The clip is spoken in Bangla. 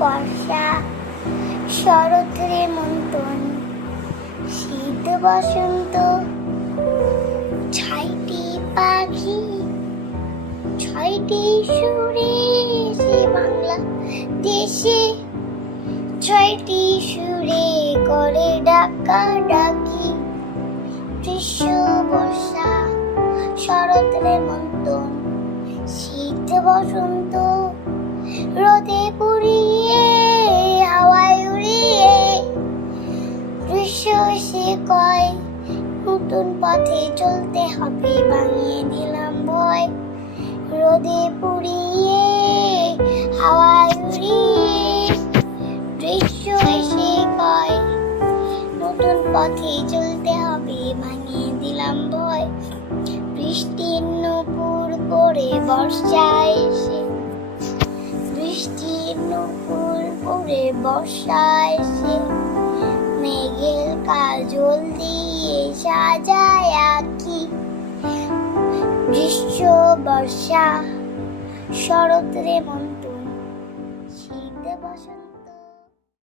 বর্ষা শরৎ রে মন্তন শীত বসন্ত, ছয়টি পাখি, ছয়টি সুরে সে বাংলা দেশে ছয়টি সুরে করে ডাকা ডাকি, গ্রীষ্ম, বর্ষা শরৎ রে মন্তন শীত বসন্ত সে কয়, নতুন পথে চলতে হবে, ভাঙিয়ে দিলাম ভয়। রোদে পুড়িয়ে হাওয়ায় উড়িয়ে দৃশ্য এসে কয়, নতুন পথে চলতে হবে, ভাঙিয়ে দিলাম ভয়। বৃষ্টির নূপুর পরে বর্ষা এসে। বৃষ্টির নূপুর পরে বর্ষা এসে কাজল দিয়ে সাজায় আঁকি। গ্রীষ্ম বর্ষা শরৎ রে মন্তন